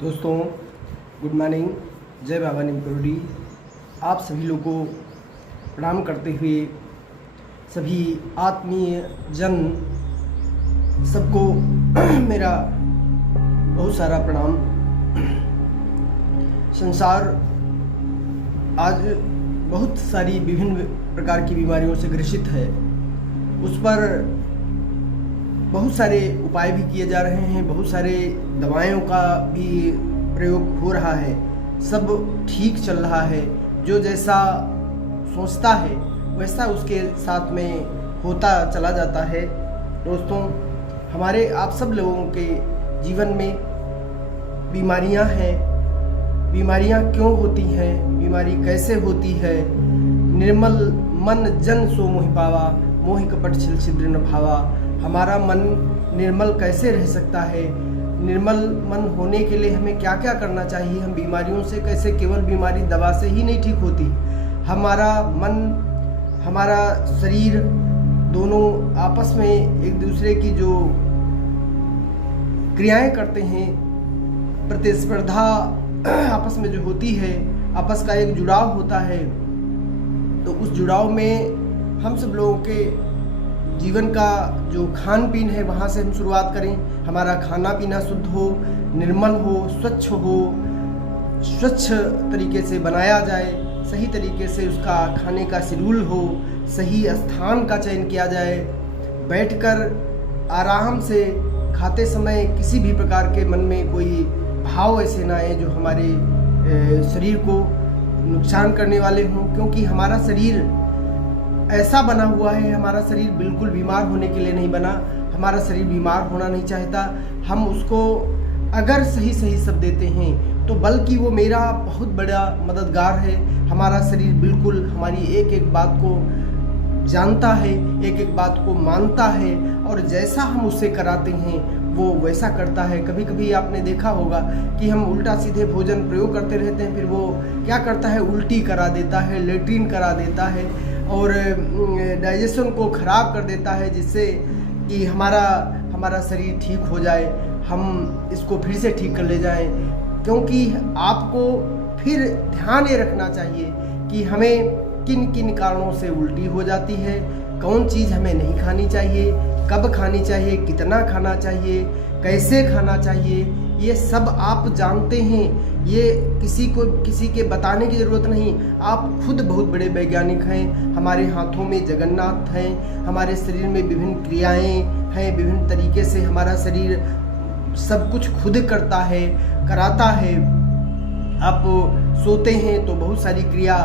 दोस्तों, good morning. जय बाबा निमकरोड़ी। आप सभी लोगों को प्रणाम करते हुए सभी आत्मीय जन सबको मेरा बहुत सारा प्रणाम। संसार आज बहुत सारी विभिन्न प्रकार की बीमारियों से ग्रसित है। उस पर बहुत सारे उपाय भी किए जा रहे हैं, बहुत सारे दवाइयों का भी प्रयोग हो रहा है। सब ठीक चल रहा है। जो जैसा सोचता है वैसा उसके साथ में होता चला जाता है। दोस्तों, हमारे आप सब लोगों के जीवन में बीमारियां हैं। बीमारियां क्यों होती हैं? बीमारी कैसे होती है? निर्मल मन जन सो मोहि पावा, मोहि कपट छिल छिद्र न भावा। हमारा मन निर्मल कैसे रह सकता है? निर्मल मन होने के लिए हमें क्या क्या करना चाहिए? हम बीमारियों से कैसे, केवल बीमारी दवा से ही नहीं ठीक होती। हमारा मन, हमारा शरीर दोनों आपस में एक दूसरे की जो क्रियाएं करते हैं, प्रतिस्पर्धा आपस में जो होती है, आपस का एक जुड़ाव होता है। तो उस जुड़ाव में हम सब लोगों के जीवन का जो खान पीन है वहाँ से हम शुरुआत करें। हमारा खाना पीना शुद्ध हो, निर्मल हो, स्वच्छ हो, स्वच्छ तरीके से बनाया जाए, सही तरीके से उसका खाने का शेड्यूल हो, सही स्थान का चयन किया जाए, बैठकर आराम से खाते समय किसी भी प्रकार के मन में कोई भाव ऐसे ना आए जो हमारे शरीर को नुकसान करने वाले हों। क्योंकि हमारा शरीर ऐसा बना हुआ है, हमारा शरीर बिल्कुल बीमार होने के लिए नहीं बना। हमारा शरीर बीमार होना नहीं चाहता। हम उसको अगर सही सही सब देते हैं तो बल्कि वो मेरा बहुत बड़ा मददगार है। हमारा शरीर बिल्कुल हमारी एक एक बात को जानता है, एक एक बात को मानता है, और जैसा हम उससे कराते हैं वो वैसा करता है। कभी कभी आपने देखा होगा कि हम उल्टा सीधे भोजन प्रयोग करते रहते हैं, फिर वो क्या करता है, उल्टी करा देता है, लेट्रिन करा देता है और डाइजेशन को ख़राब कर देता है, जिससे कि हमारा शरीर ठीक हो जाए, हम इसको फिर से ठीक कर ले जाएं। क्योंकि आपको फिर ध्यान ये रखना चाहिए कि हमें किन किन कारणों से उल्टी हो जाती है, कौन चीज़ हमें नहीं खानी चाहिए, कब खानी चाहिए, कितना खाना चाहिए, कैसे खाना चाहिए, ये सब आप जानते हैं। ये किसी के बताने की ज़रूरत नहीं। आप खुद बहुत बड़े वैज्ञानिक हैं। हमारे हाथों में जगन्नाथ हैं, हमारे शरीर में विभिन्न क्रियाएं हैं, विभिन्न तरीके से हमारा शरीर सब कुछ खुद करता है, कराता है। आप सोते हैं तो बहुत सारी क्रिया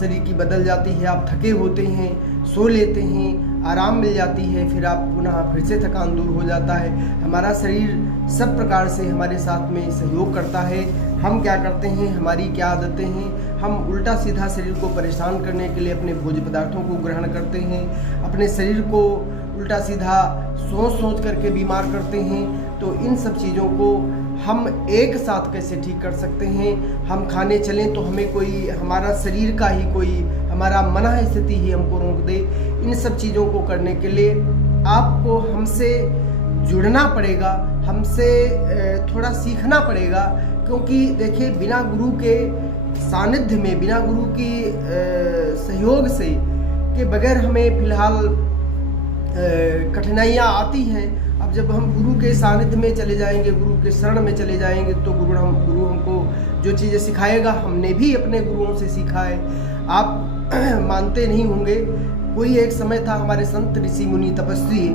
शरीर की बदल जाती है। आप थके होते हैं, सो लेते हैं, आराम मिल जाती है, फिर आप पुनः फिर से थकान दूर हो जाता है। हमारा शरीर सब प्रकार से हमारे साथ में सहयोग करता है। हम क्या करते हैं, हमारी क्या आदतें हैं, हम उल्टा सीधा शरीर को परेशान करने के लिए अपने भोज्य पदार्थों को ग्रहण करते हैं, अपने शरीर को उल्टा सीधा सोच करके बीमार करते हैं। तो इन सब चीज़ों को हम एक साथ कैसे ठीक कर सकते हैं? हम खाने चलें तो हमें कोई, हमारा शरीर का ही कोई, हमारा मना स्थिति ही हमको रोक दे। इन सब चीज़ों को करने के लिए आपको हमसे जुड़ना पड़ेगा, हमसे थोड़ा सीखना पड़ेगा। क्योंकि देखिए, बिना गुरु के सानिध्य में, बिना गुरु की सहयोग से के बगैर हमें फिलहाल कठिनाइयाँ आती हैं। अब जब हम गुरु के सानिध्य में चले जाएंगे, गुरु के शरण में चले जाएंगे, तो गुरु हमको जो चीज़ें सिखाएगा, हमने भी अपने गुरुओं से सीखा है। आप मानते नहीं होंगे, कोई एक समय था, हमारे संत ऋषि मुनि तपस्वी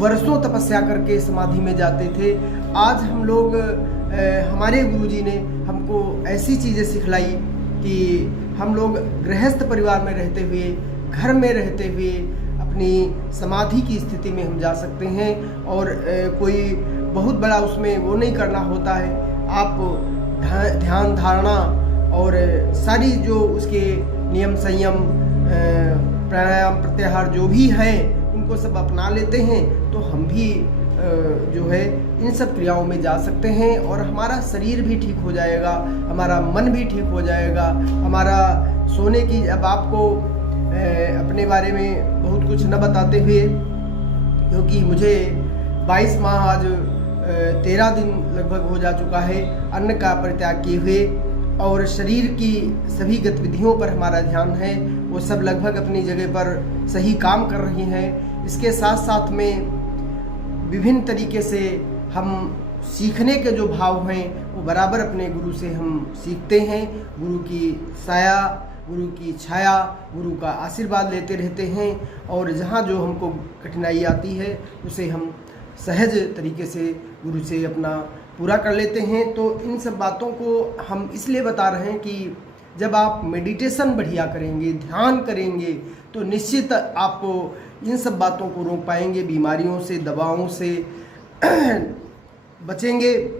वर्षों तपस्या करके समाधि में जाते थे। आज हम लोग, हमारे गुरुजी ने हमको ऐसी चीज़ें सिखलाई कि हम लोग गृहस्थ परिवार में रहते हुए, घर में रहते हुए अपनी समाधि की स्थिति में हम जा सकते हैं। और कोई बहुत बड़ा उसमें वो नहीं करना होता है। आप ध्यान धारणा और सारी जो उसके नियम संयम, प्राणायाम प्रत्याहार जो भी हैं, उनको सब अपना लेते हैं, तो हम भी जो है इन सब क्रियाओं में जा सकते हैं। और हमारा शरीर भी ठीक हो जाएगा, हमारा मन भी ठीक हो जाएगा। हमारा सोने की, अब आपको अपने बारे में बहुत कुछ न बताते हुए, क्योंकि मुझे 22 माह आज 13 दिन लगभग हो जा चुका है अन्न का परित्याग किए हुए, और शरीर की सभी गतिविधियों पर हमारा ध्यान है, वो सब लगभग अपनी जगह पर सही काम कर रही हैं। इसके साथ साथ में विभिन्न तरीके से हम सीखने के जो भाव हैं वो बराबर अपने गुरु से हम सीखते हैं। गुरु की साया, गुरु की छाया, गुरु का आशीर्वाद लेते रहते हैं, और जहाँ जो हमको कठिनाई आती है उसे हम सहज तरीके से गुरु से अपना पूरा कर लेते हैं। तो इन सब बातों को हम इसलिए बता रहे हैं कि जब आप मेडिटेशन बढ़िया करेंगे, ध्यान करेंगे, तो निश्चित आप इन सब बातों को रोक पाएंगे, बीमारियों से, दवाओं से बचेंगे,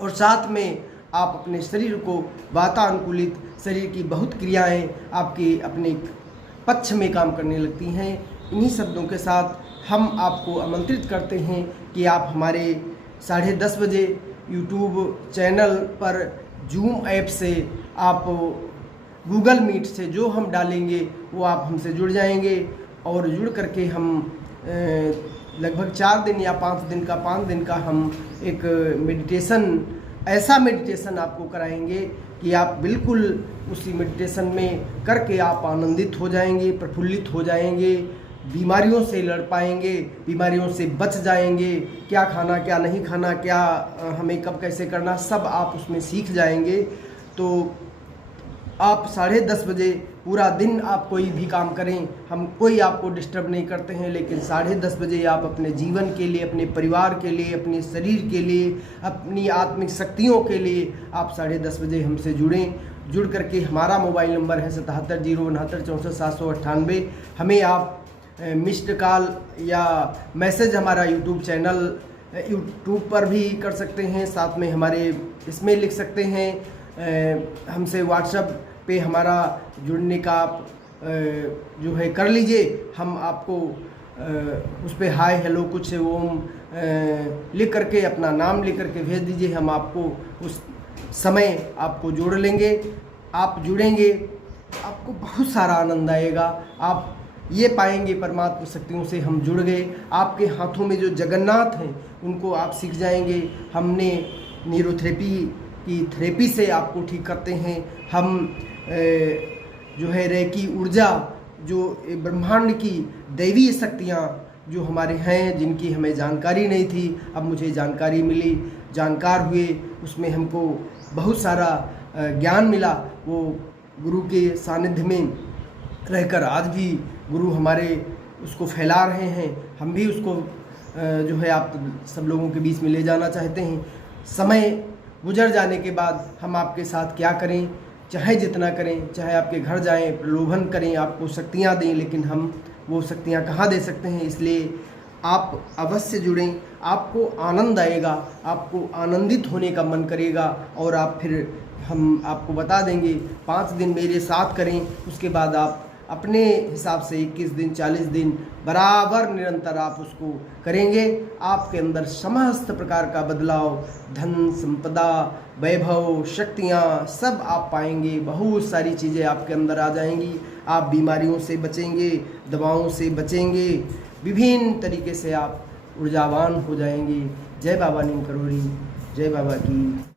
और साथ में आप अपने शरीर को वातानुकूलित, शरीर की बहुत क्रियाएं आपके अपने पक्ष में काम करने लगती हैं। इन्हीं शब्दों के साथ हम आपको आमंत्रित करते हैं कि आप हमारे 10:30 बजे यूट्यूब चैनल पर जूम ऐप से, आप गूगल मीट से जो हम डालेंगे वो आप हमसे जुड़ जाएंगे, और जुड़ करके हम लगभग 4 दिन या 5 दिन का हम एक मेडिटेशन, ऐसा मेडिटेशन आपको कराएंगे कि आप बिल्कुल उसी मेडिटेशन में करके आप आनंदित हो जाएंगे, प्रफुल्लित हो जाएंगे, बीमारियों से लड़ पाएंगे, बीमारियों से बच जाएंगे, क्या खाना क्या नहीं खाना, क्या हमें कब कैसे करना, सब आप उसमें सीख जाएंगे। तो आप 10:30 बजे पूरा दिन आप कोई भी काम करें, हम कोई आपको डिस्टर्ब नहीं करते हैं, लेकिन 10:30 बजे आप अपने जीवन के लिए, अपने परिवार के लिए, अपने शरीर के लिए, अपनी आत्मिक शक्तियों के लिए आप 10:30 बजे हमसे जुड़ें। जुड़ करके हमारा मोबाइल नंबर है 7709644798। हमें आप मिस्ड कॉल या मैसेज हमारा यूट्यूब चैनल यूट्यूब पर भी कर सकते हैं, साथ में हमारे इसमें लिख सकते हैं। हमसे व्हाट्सएप पे हमारा जुड़ने का आप जो है कर लीजिए, हम आपको उस पर हाय हेलो कुछ ओम लिख करके, अपना नाम लिख करके भेज दीजिए, हम आपको उस समय आपको जोड़ लेंगे। आप जुड़ेंगे, आपको बहुत सारा आनंद आएगा। आप ये पाएंगे परमात्मा शक्तियों से हम जुड़ गए। आपके हाथों में जो जगन्नाथ हैं उनको आप सीख जाएंगे। हमने न्यूरोथेरेपी की थेरेपी से आपको ठीक करते हैं। हम जो है रेकी ऊर्जा, जो ब्रह्मांड की दैवीय शक्तियाँ जो हमारे हैं, जिनकी हमें जानकारी नहीं थी, अब मुझे जानकारी मिली, जानकार हुए, उसमें हमको बहुत सारा ज्ञान मिला। वो गुरु के सानिध्य में रहकर आज भी गुरु हमारे उसको फैला रहे हैं। हम भी उसको जो है आप सब लोगों के बीच में ले जाना चाहते हैं। समय गुजर जाने के बाद हम आपके साथ क्या करें, चाहे जितना करें, चाहे आपके घर जाएं, प्रलोभन करें, आपको शक्तियां दें, लेकिन हम वो शक्तियां कहाँ दे सकते हैं। इसलिए आप अवश्य जुड़ें, आपको आनंद आएगा, आपको आनंदित होने का मन करेगा, और आप फिर हम आपको बता देंगे 5 दिन मेरे साथ करें, उसके बाद आप अपने हिसाब से 21 दिन 40 दिन बराबर निरंतर आप उसको करेंगे। आपके अंदर समस्त प्रकार का बदलाव, धन संपदा, वैभव, शक्तियाँ सब आप पाएंगे। बहुत सारी चीज़ें आपके अंदर आ जाएंगी। आप बीमारियों से बचेंगे, दवाओं से बचेंगे, विभिन्न तरीके से आप ऊर्जावान हो जाएंगे। जय बाबा नीम करोड़ी, जय बाबा की।